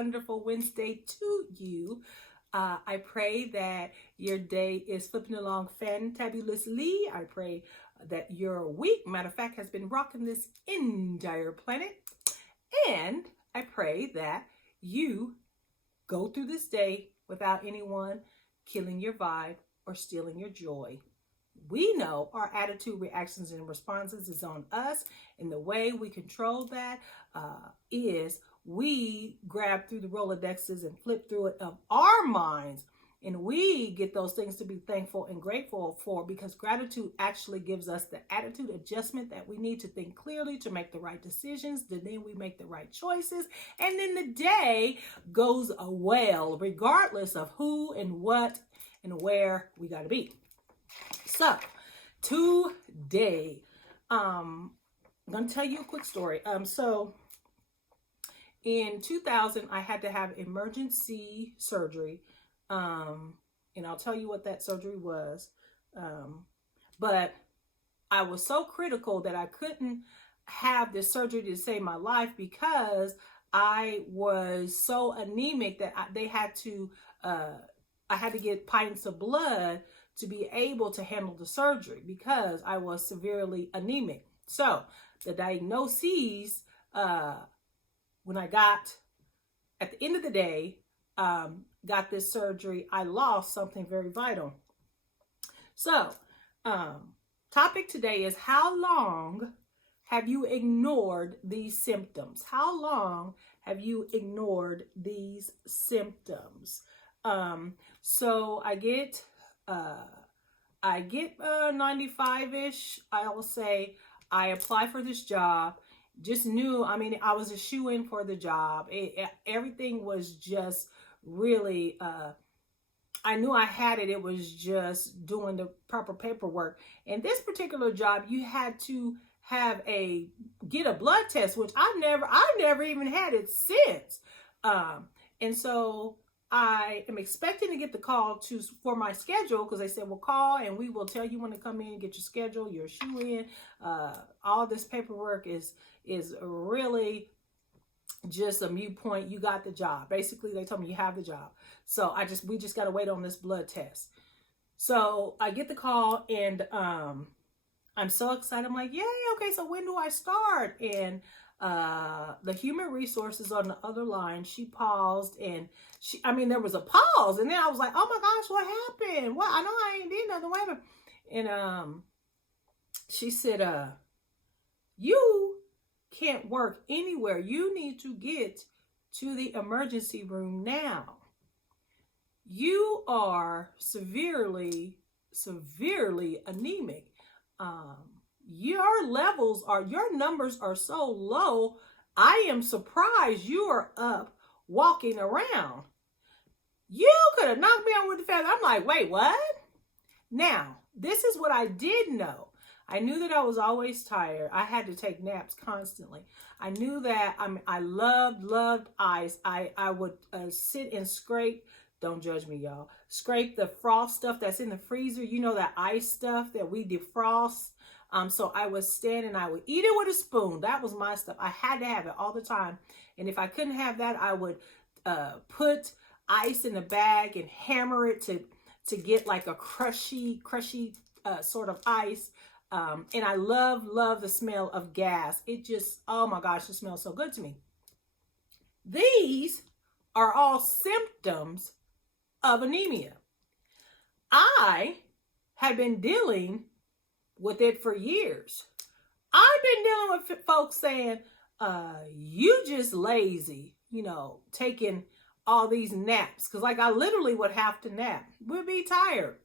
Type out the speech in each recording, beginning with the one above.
wonderful Wednesday to you. I pray that your day is flipping along fantabulously. I pray that your week, matter of fact, has been rocking this entire planet. And I pray that you go through this day without anyone killing your vibe or stealing your joy. We know our attitude, reactions, and responses is on us. And the way we control that is we grab through the Rolodexes and flip through it of our minds. And we get those things to be thankful and grateful for, because gratitude actually gives us the attitude adjustment that we need to think clearly, to make the right decisions. Then we make the right choices. And then the day goes well, regardless of who and what and where we got to be. So today, I'm going to tell you a quick story. So in 2000, I had to have emergency surgery. And I'll tell you what that surgery was. But I was so critical that I couldn't have this surgery to save my life, because I was so anemic that I had to get pints of blood to be able to handle the surgery, because I was severely anemic. So the diagnoses, when I got, at the end of the day, got this surgery, I lost something very vital. So, topic today is, how long have you ignored these symptoms? How long have you ignored these symptoms? So I get 95-ish. I'll say I apply for this job. Just knew, I was a shoe-in for the job. Everything was just really, I knew I had it. It was just doing the proper paperwork. And this particular job, you had to get a blood test, which I've never even had it since. And so I am expecting to get the call for my schedule, because they said, we'll call and we will tell you when to come in, get your schedule, your shoe in. All this paperwork is really just a mute point. You got the job. Basically, they told me you have the job. So we just got to wait on this blood test. So I get the call, and I'm so excited. I'm like, yay, okay, so when do I start? And the human resources on the other line, she paused, and there was a pause, and then I was like, oh my gosh, what happened? What? I know I ain't did nothing, whatever. And she said, you can't work anywhere. You need to get to the emergency room now. You are severely anemic. Your numbers are so low. I am surprised you are up walking around. You could have knocked me out with the feather. I'm like, wait, what? Now, this is what I did know. I knew that I was always tired. I had to take naps constantly. I knew that I loved ice. I would sit and scrape. Don't judge me, y'all. Scrape the frost stuff that's in the freezer. You know, that ice stuff that we defrost. So I would stand and I would eat it with a spoon. That was my stuff. I had to have it all the time. And if I couldn't have that, I would put ice in a bag and hammer it to get like a crushy sort of ice. And I love the smell of gas. It just, oh my gosh, it smells so good to me. These are all symptoms of anemia. I had been dealing with it for years. I've been dealing with folks saying, you just lazy, taking all these naps. Because I literally would have to nap. Would be tired.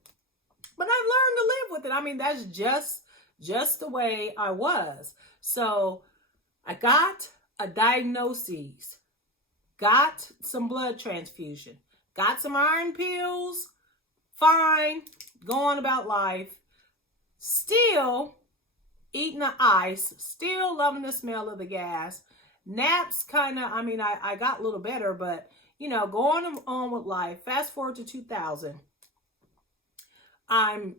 But I've learned to live with it. That's just the way I was. So I got a diagnosis, got some blood transfusion, got some iron pills, fine, going about life, still eating the ice, still loving the smell of the gas. Naps kind of, I got a little better, but going on with life. Fast forward to 2000. I'm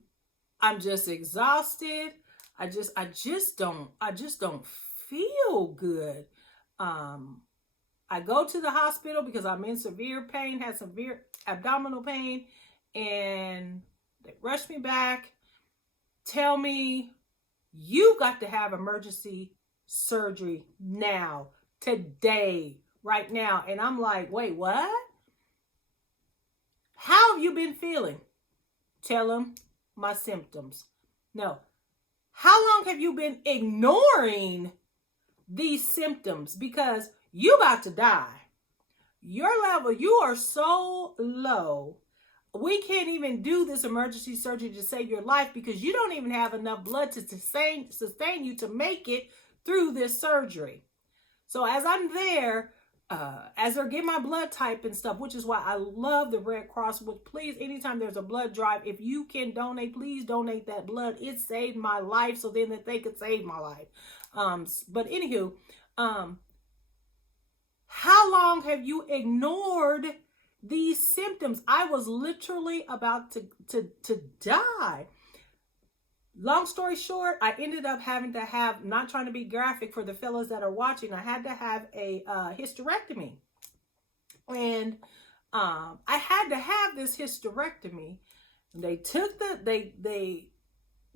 just exhausted. I just don't feel good. I go to the hospital because I'm in severe pain, had severe abdominal pain, and they rush me back, tell me, you got to have emergency surgery now, today, right now. And I'm like, wait, what? How have you been feeling? Tell them my symptoms. No. How long have you been ignoring these symptoms? Because you about to die. Your level, you are so low. We can't even do this emergency surgery to save your life because you don't even have enough blood to sustain you to make it through this surgery. So as I'm there, as they're getting my blood type and stuff, which is why I love the Red Cross, which please, anytime there's a blood drive, if you can donate, please donate that blood. It saved my life so then that they could save my life. But anywho, how long have you ignored these symptoms? I was literally about to die. Long story short, I ended up having to have, not trying to be graphic for the fellas that are watching, I had to have a hysterectomy. And I had to have this hysterectomy. They did the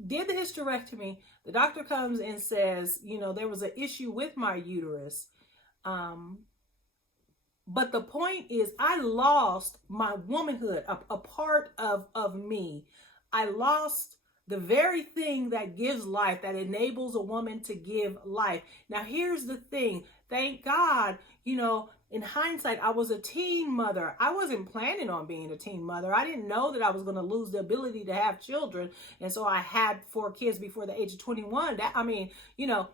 hysterectomy. The doctor comes and says, you know, there was an issue with my uterus. But the point is, I lost my womanhood, a part of me. I lost the very thing that gives life, that enables a woman to give life. Now, here's the thing. Thank God, you know, in hindsight, I was a teen mother. I wasn't planning on being a teen mother. I didn't know that I was going to lose the ability to have children. And so I had 4 kids before the age of 21. That, I mean, you know,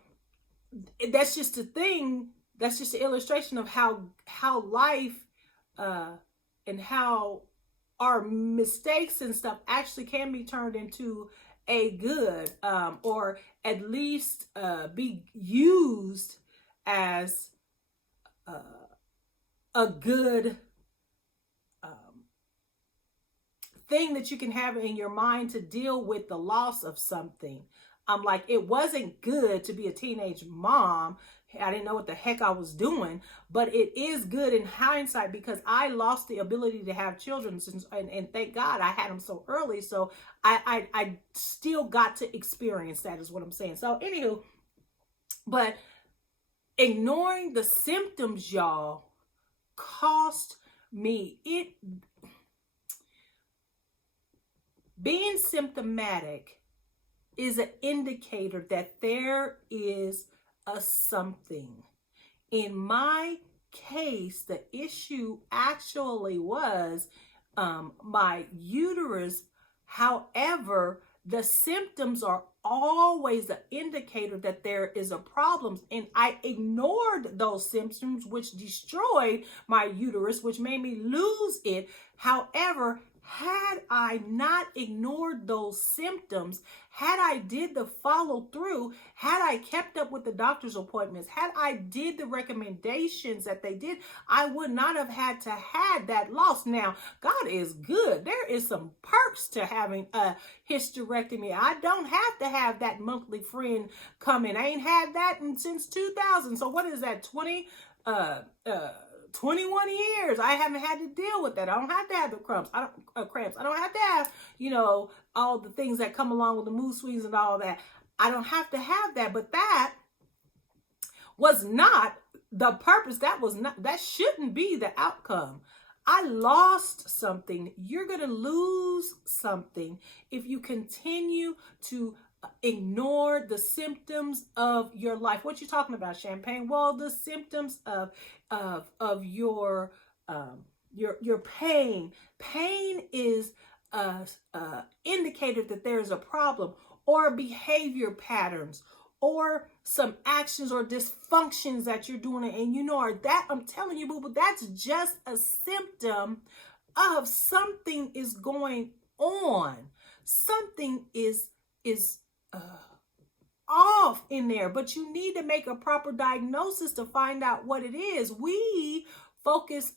that's just a thing. That's just an illustration of how life and how our mistakes and stuff actually can be turned into a good, or at least be used as a good thing that you can have in your mind to deal with the loss of something. Like, it wasn't good to be a teenage mom. I didn't know what the heck I was doing, but it is good in hindsight because I lost the ability to have children and thank God I had them so early. So I still got to experience that, is what I'm saying. So anywho, but ignoring the symptoms, y'all, cost me it. Being symptomatic is an indicator that there is a something. In my case, the issue actually was my uterus. However, the symptoms are always an indicator that there is a problem. And I ignored those symptoms, which destroyed my uterus, which made me lose it. However, had I not ignored those symptoms, had I did the follow through, had I kept up with the doctor's appointments, had I did the recommendations that they did, I would not have had to have that loss. Now, God is good. There is some perks to having a hysterectomy. I don't have to have that monthly friend coming. I ain't had that since 2000. So what is that, 21 years? I haven't had to deal with that. I don't have to have the cramps. I don't have to have, you know, all the things that come along with the mood swings and all that. I don't have to have that. But that was not the purpose. That shouldn't be the outcome. I lost something. You're going to lose something if you continue to ignore the symptoms of your life. What you talking about, Champagne? Well, the symptoms of your pain. Pain is a indicator that there is a problem, or behavior patterns, or some actions or dysfunctions that you're doing, and you know, that I'm telling you, boo, but that's just a symptom of something is going on. Something is off in there, but you need to make a proper diagnosis to find out what it is. We focus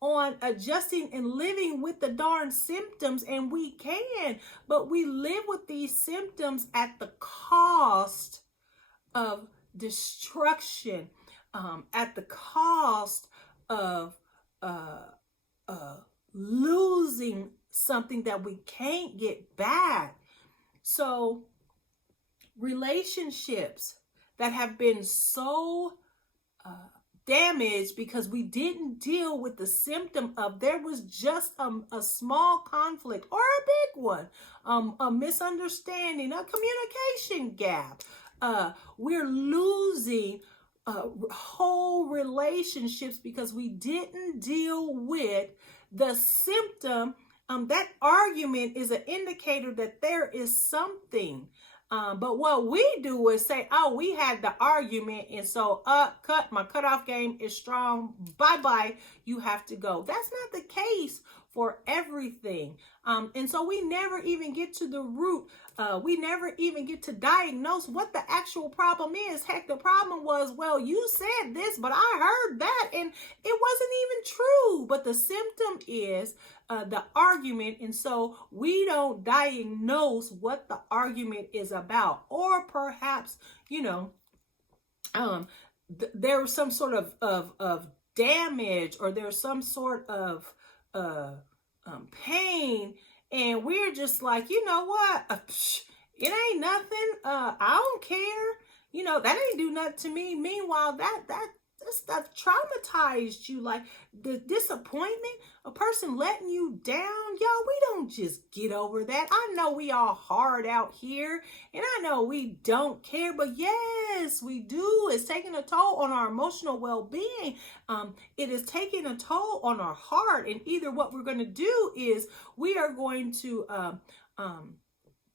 on adjusting and living with the darn symptoms, and we can, but we live with these symptoms at the cost of destruction. at the cost of losing something that we can't get back. So relationships that have been so damaged because we didn't deal with the symptom of, there was just a small conflict or a big one, a misunderstanding, a communication gap. We're losing whole relationships because we didn't deal with the symptom. That argument is an indicator that there is something. But what we do is say, oh, we had the argument, and so my cutoff game is strong. Bye-bye, you have to go. That's not the case for everything. And so we never even get to the root. We never even get to diagnose what the actual problem is. Heck, the problem was, well, you said this, but I heard that, and it wasn't even true. But the symptom is the argument, and so we don't diagnose what the argument is about. Or perhaps, there was some sort of damage, or there's some sort of pain, and we're just like, you know what, it ain't nothing, I don't care, that ain't do nothing to me. Meanwhile, that stuff traumatized you, like the disappointment, a person letting you down. Y'all, we don't just get over that. I know we all hard out here, and I know we don't care, but yes, we do. It's taking a toll on our emotional well-being. It is taking a toll on our heart, and either what we're going to do is we are going to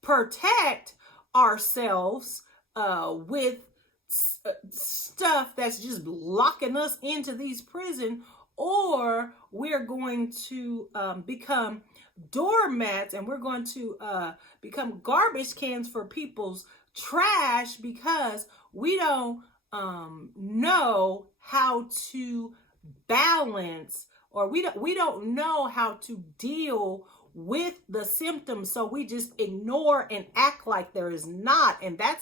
protect ourselves with stuff that's just locking us into these prisons, or we're going to become doormats, and we're going to become garbage cans for people's trash because we don't know how to balance, or we don't know how to deal with the symptoms, so we just ignore and act like there is not. And that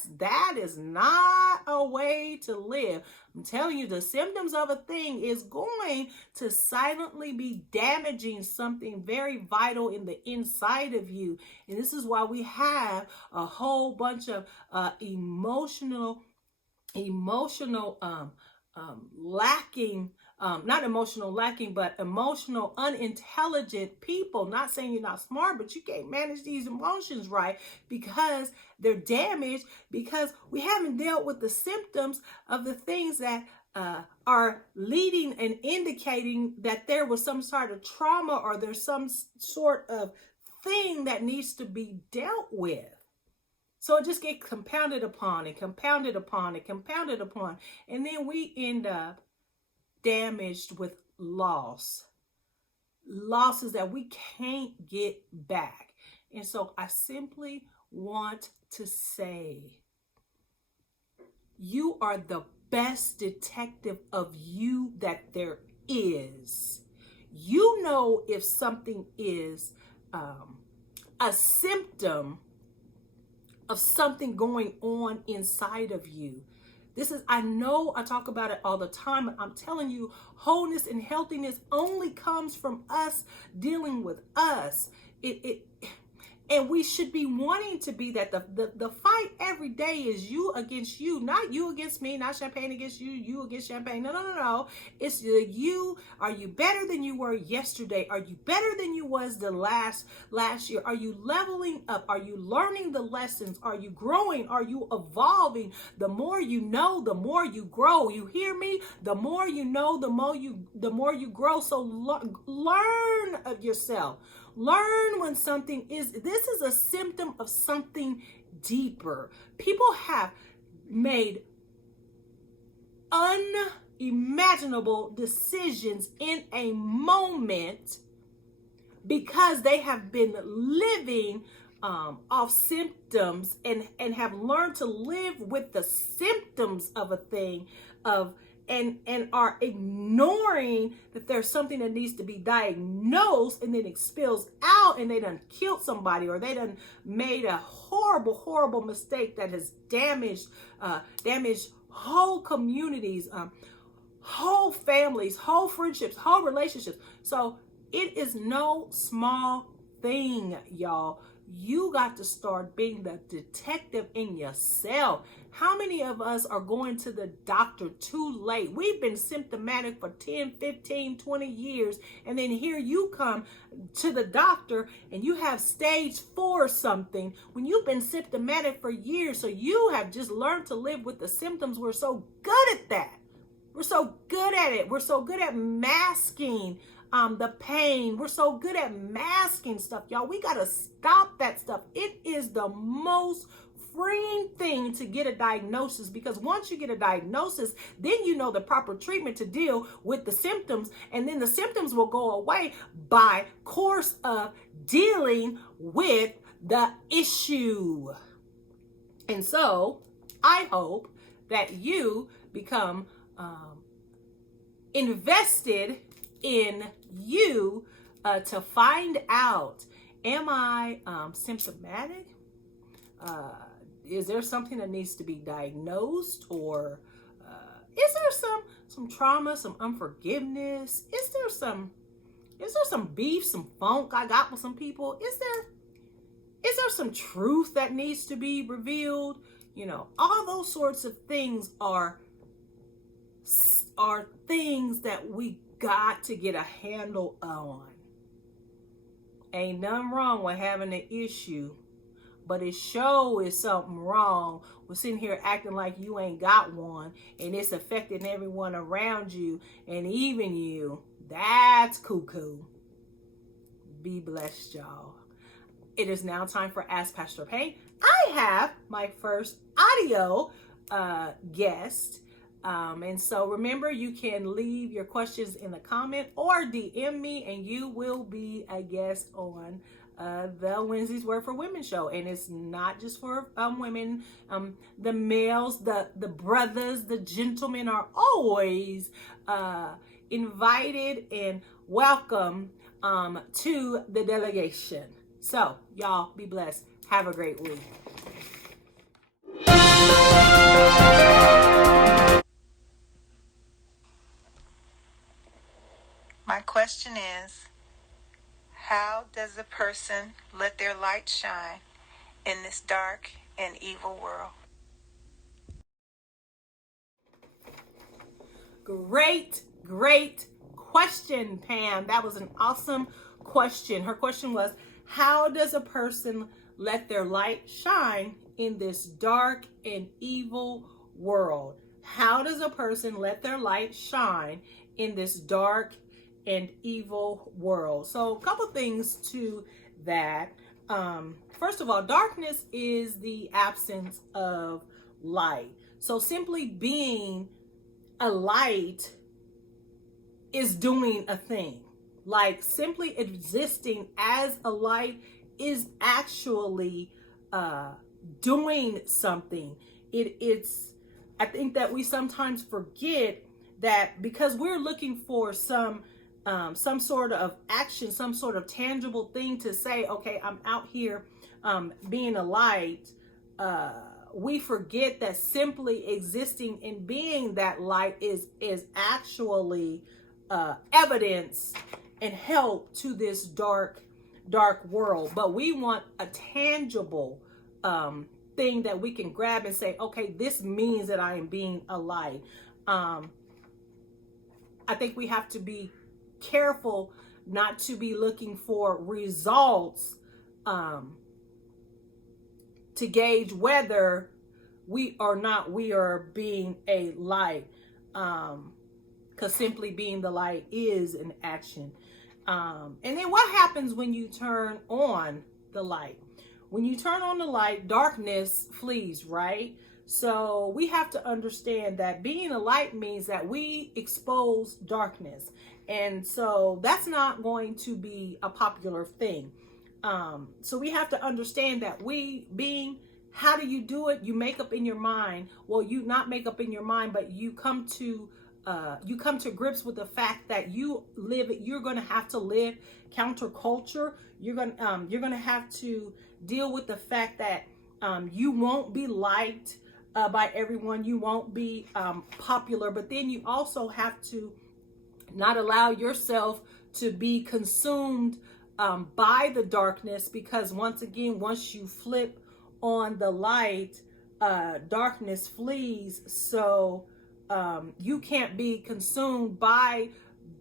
is not a way to live. I'm telling you, the symptoms of a thing is going to silently be damaging something very vital in the inside of you. And this is why we have a whole bunch of emotional lacking, not emotional lacking, but emotional unintelligent people. Not saying you're not smart, but you can't manage these emotions right because they're damaged, because we haven't dealt with the symptoms of the things that are leading and indicating that there was some sort of trauma, or there's some sort of thing that needs to be dealt with. So it just gets compounded upon and compounded upon and compounded upon. And then we end up damaged with losses that we can't get back. And so I simply want to say, you are the best detective of you that there is. You know if something is a symptom of something going on inside of you. I know I talk about it all the time, but I'm telling you, wholeness and healthiness only comes from us dealing with us. And we should be wanting to be that. The fight every day is you against you, not you against me, not champagne against you, you against champagne. No. It's you. Are you better than you were yesterday? Are you better than you was the last year? Are you leveling up? Are you learning the lessons? Are you growing? Are you evolving? The more you know, the more you grow. You hear me? The more you know, the more you grow. So learn of yourself. Learn when something this is a symptom of something deeper. People have made unimaginable decisions in a moment because they have been living off symptoms and have learned to live with the symptoms of a thing, and are ignoring that there's something that needs to be diagnosed, and then it spills out and they done killed somebody, or they done made a horrible mistake that has damaged whole communities, whole families, whole friendships, whole relationships. So it is no small thing, y'all. You got to start being the detective in yourself. How many of us are going to the doctor too late? We've been symptomatic for 10, 15, 20 years. And then here you come to the doctor and you have stage 4 something when you've been symptomatic for years. So you have just learned to live with the symptoms. We're so good at that. We're so good at it. We're so good at masking the pain. We're so good at masking stuff, y'all. We got to stop that stuff. It is the most freeing thing to get a diagnosis, because once you get a diagnosis, then you know the proper treatment to deal with the symptoms, and then the symptoms will go away by course of dealing with the issue. And so I hope that you become invested in you to find out, am I symptomatic? Is there something that needs to be diagnosed? Or is there some trauma, some unforgiveness? Is there some beef, some funk I got with some people? Is there some truth that needs to be revealed? You know, all those sorts of things are things that we got to get a handle on. Ain't nothing wrong with having an issue, but it sure is something wrong with sitting here acting like you ain't got one, and it's affecting everyone around you and even you. That's cuckoo. Be blessed, y'all. It is now time for Ask Pastor Payne. I have my first audio guest. And so remember, you can leave your questions in the comment or DM me, and you will be a guest on the Wednesday's Word for Women show. And it's not just for women. The males, the brothers, the gentlemen are always invited and welcome to the delegation. So y'all be blessed. Have a great week. My question is, how does a person let their light shine in this dark and evil world? Great question, Pam. That was an awesome question. Her question was, how does a person let their light shine in this dark and evil world? How does a person let their light shine in this dark and evil world? So a couple things to that. First of all, darkness is the absence of light. So simply being a light is doing a thing. Like simply existing as a light is actually doing something. It's I think that we sometimes forget that because we're looking for some sort of action, some sort of tangible thing to say, okay, I'm out here being a light. We forget that simply existing and being that light is actually evidence and help to this dark world. But we want a tangible thing that we can grab and say, okay, this means that I am being a light. I think we have to be careful not to be looking for results to gauge whether we are being a light, because simply being the light is an action. And then what happens when you turn on the light? When you turn on the light, darkness flees, right? So we have to understand that being a light means that we expose darkness. And so that's not going to be a popular thing. So we have to understand that how do you do it? You make up in your mind. Well, you not make up in your mind, but you come to grips with the fact that you're going to have to live counterculture. You're going to have to deal with the fact that you won't be liked by everyone. You won't be popular, but then you also have to not allow yourself to be consumed by the darkness, because once again, once you flip on the light, darkness flees. So you can't be consumed by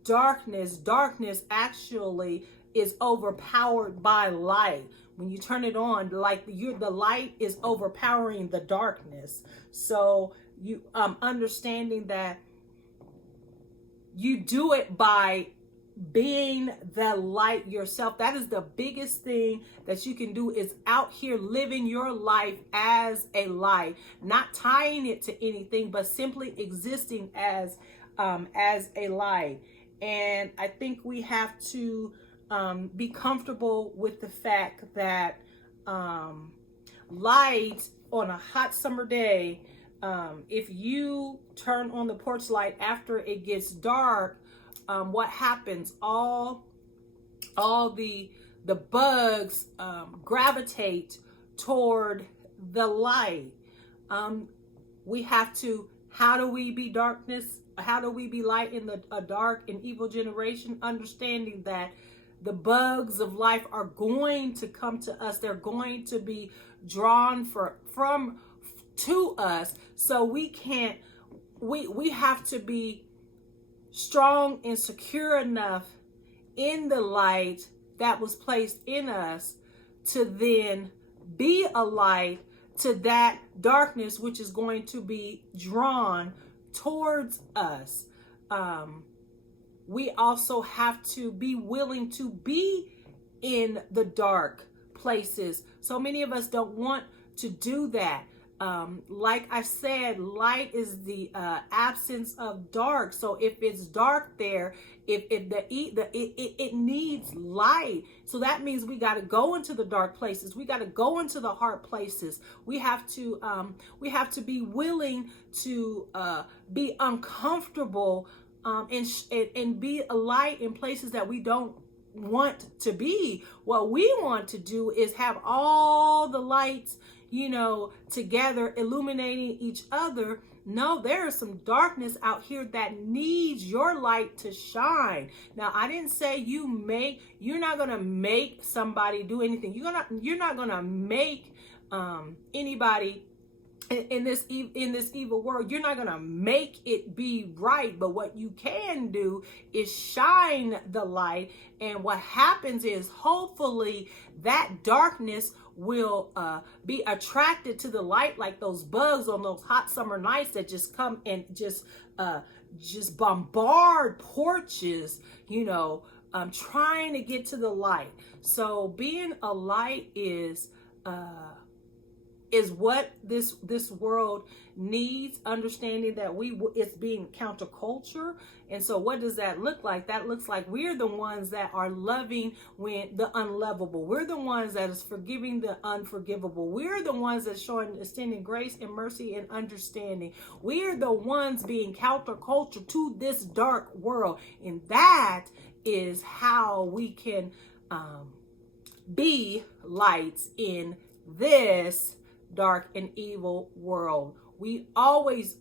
darkness. Darkness actually is overpowered by light. When you turn it on, like the light is overpowering the darkness. So you understanding that you do it by being the light yourself. That is the biggest thing that you can do, is out here living your life as a light, not tying it to anything, but simply existing as a light. And I think we have to be comfortable with the fact that light on a hot summer day, if you turn on the porch light after it gets dark, what happens? All the bugs gravitate toward the light. We have to. How do we be darkness? How do we be light in a dark and evil generation? Understanding that the bugs of life are going to come to us. They're going to be drawn to us. So we can't. We have to be strong and secure enough in the light that was placed in us to then be a light to that darkness, which is going to be drawn towards us. We also have to be willing to be in the dark places. So many of us don't want to do that. Like I said, light is the absence of dark. So if it's dark there, it needs light. So that means we got to go into the dark places. We got to go into the hard places. We have to be willing to be uncomfortable and be a light in places that we don't want to be. What we want to do is have all the lights, together, illuminating each other. No, there is some darkness out here that needs your light to shine. Now, I didn't say you're not going to make somebody do anything. You're not going to make anybody in this evil world. You're not going to make it be right, but what you can do is shine the light. And what happens is, hopefully that darkness will be attracted to the light, like those bugs on those hot summer nights that just come and just bombard porches, trying to get to the light. So being a light is what this world needs, understanding that it's being counterculture. And so what does that look like? That looks like we're the ones that are loving when the unlovable. We're the ones that is forgiving the unforgivable. We're the ones that showing extending grace and mercy and understanding. We're the ones being counterculture to this dark world. And that is how we can be lights in this dark and evil world. We always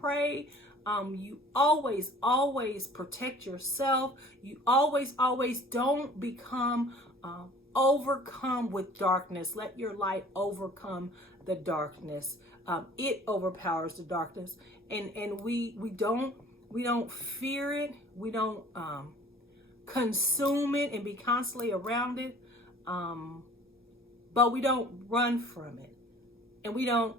pray. You always protect yourself. You always don't become overcome with darkness. Let your light overcome the darkness. It overpowers the darkness, and we don't fear it. We don't consume it and be constantly around it. But we don't run from it, and we don't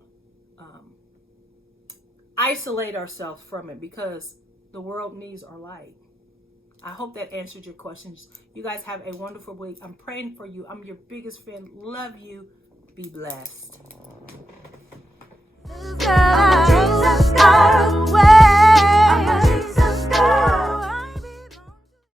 isolate ourselves from it, because the world needs our light. I hope that answered your questions. You guys have a wonderful week. I'm praying for you. I'm your biggest fan. Love you. Be blessed.